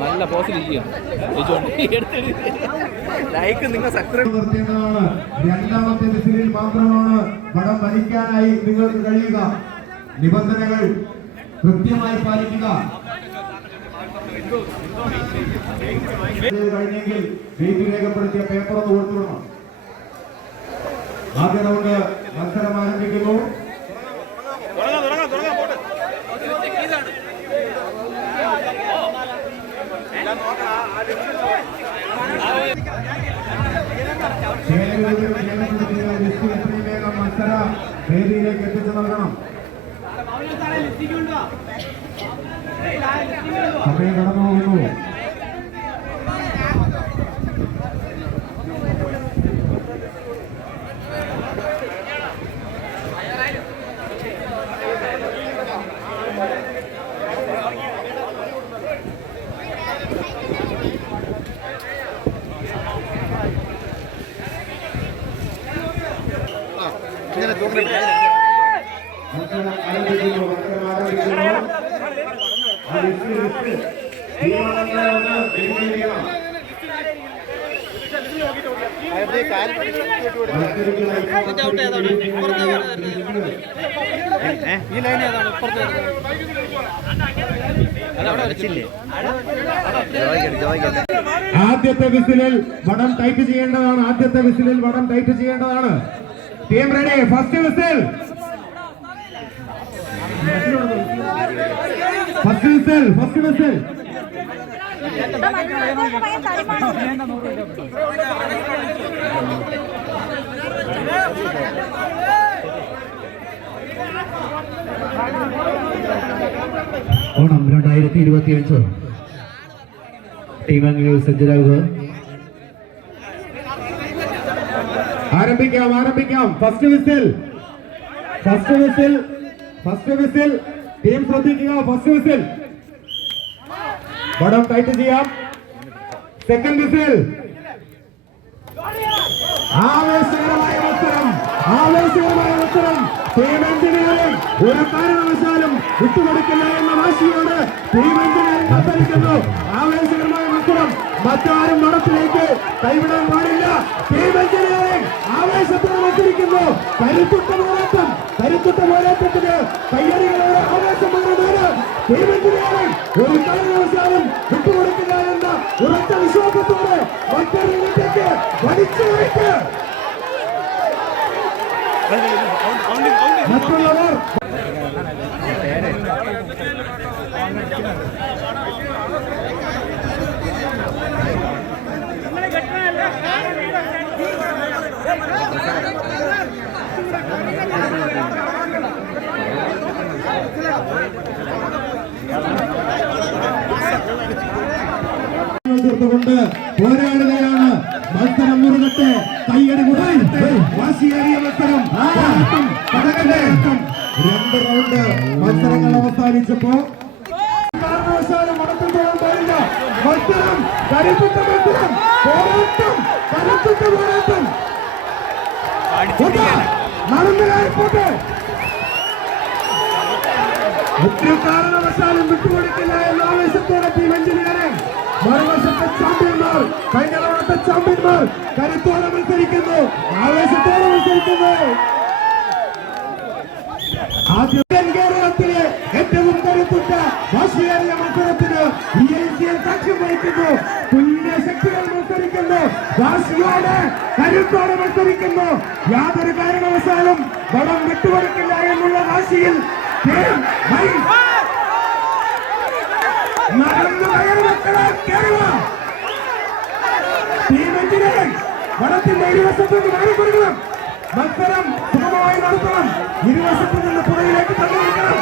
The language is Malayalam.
എടുത്തിരിക്കുകയാണ് ലൈക്ക് നിങ്ങൾ രണ്ടാമത്തെ മാത്രമാണ് പടം വലിക്കാനായി നിങ്ങൾക്ക് കഴിയുക. നിബന്ധനകൾ കൃത്യമായി പാലിക്കുക. കഴിഞ്ഞെങ്കിൽ വീട്ടിൽ രേഖപ്പെടുത്തിയ പേപ്പർ ഒന്ന് കൊടുത്തുവിടണം ആദ്യ റൗണ്ട് മത്സരം ആരംഭിക്കുന്നു. ചേലൂരിൽ രേഖപ്പെടുത്തിയ ലിസ്റ്റ് എത്രയും വേഗം മത്സര വേദിയിലേക്ക് എത്തിച്ചു നൽകണം സമയം കടന്നു പോകുന്നു മത്സരം ആരംഭിക്കുന്നു മത്സരം ആരംഭിക്കുന്നു ആ ലിസ്റ്റ് ലിസ്റ്റ് തീരുമാനങ്ങളെ ഒന്ന് പിൻവലിക്കണം ഈ ലൈൻ ഏതാണ് വെച്ചില്ലേ ആദ്യത്തെ വിസിലിൽ വടം ടൈറ്റ് ചെയ്യേണ്ടതാണ്. ആദ്യത്തെ വിസിലിൽ വടം ടൈറ്റ് ചെയ്യേണ്ടതാണ്. Team ready first whistle first whistle first whistle Onam രണ്ടായിരത്തി ഇരുപത്തി അഞ്ച് ടീം അംഗങ്ങൾ സജ്ജരാകുക ആരംഭിക്കാം ആരംഭിക്കാം. First whistle first whistle first whistle team ശ്രദ്ധിക്കുക. ഫസ്റ്റ് വിസിൽ പടം ടൈറ്റ് ചെയ്യാം. സെക്കൻഡ് വിസിൽ ആവേശകരമായ മത്സരം. ആവേശകരമായ മത്സരം. ടീം എഞ്ചിനീയറിംഗ് ഒരു കാരണവശാലും വിട്ടുകൊടുക്കില്ല എന്ന വാശിയോട് ടീം എഞ്ചിനീയറിംഗ് മത്സരിക്കുന്നു ആവേശകരമായ മത്സരം. മറ്റാരും മടത്തിലേക്ക് കൈവിടാൻ പാടില്ല. ടീം എഞ്ചിനീയറിംഗ് ആവേശത്തോടെ മത്സരിക്കുന്നു. കരുത്തുറ്റ പോരാട്ടം കരുത്തുറ്റ പോരാട്ടത്തിന് കയ്യടികളോട് ടീം എഞ്ചിനീയറിംഗ് ഒരു കാരണവശാലും വിട്ടുകൊടുക്കില്ല എന്ന ഉറച്ച വിശ്വാസത്തോടെ മറ്റൊരു ഇനത്തേക്ക് വലിച്ചു വയ്ക്ക് മറ്റുള്ളവർ പോരാടുകയാണ്. മത്സരം മുറുകട്ടെ. കയ്യടി മുറുകട്ടെ. വാശിയേറിയ മത്സരം. രണ്ട് റൗണ്ട് മത്സരങ്ങൾ അവസാനിച്ചപ്പോ കാരണവശാലും മടക്കത്തോളം പാടില്ല മത്സരം കരുത്തുറ്റ മത്സരം. പോരാട്ടം കരുത്തുറ്റ പോരാട്ടം. നടന്നു കയറിപ്പോട്ടെ ഒരു കാരണവശാലും വിട്ടുകൊടുക്കില്ല എന്ന ആവേശത്തോടെ ടീം എഞ്ചിനീയറിംഗ് മറുവശത്തെ ചാമ്പ്യന്മാർ കഴിഞ്ഞ തവണത്തെ ചാമ്പ്യന്മാർ കരുത്തോടെ മത്സരിക്കുന്നു. ആവേശത്തോടെ മത്സരിക്കുന്നു. ആദ്യം കേരളത്തിലെ ഏറ്റവും കരുത്തുറ്റ വാശിയേറിയ മത്സരത്തിന് ഈ ഏഷ്യൻ സാക്ഷ്യം വഹിക്കുന്നു. തുല്യ ശക്തികൾ മത്സരിക്കുന്നു. വാശിയോടെ കരുത്തോടെ മത്സരിക്കുന്നു. യാതൊരു കാരണവശാലും വളം വിട്ടുകൊടുക്കില്ല എന്നുള്ള വാശിയിൽ നടന്നു കയറി മക്കളെ കേറുക ടീം എഞ്ചിനീയറിംഗ് വടത്തിന്റെ ഇരുവശത്തുനിന്ന് മാറിക്കൊടുക്കണം മത്സരം സുഗമമായി നടത്തണം. ഇരുവശത്തു നിന്ന് പുറകിലേക്ക് തള്ളിയിരിക്കണം.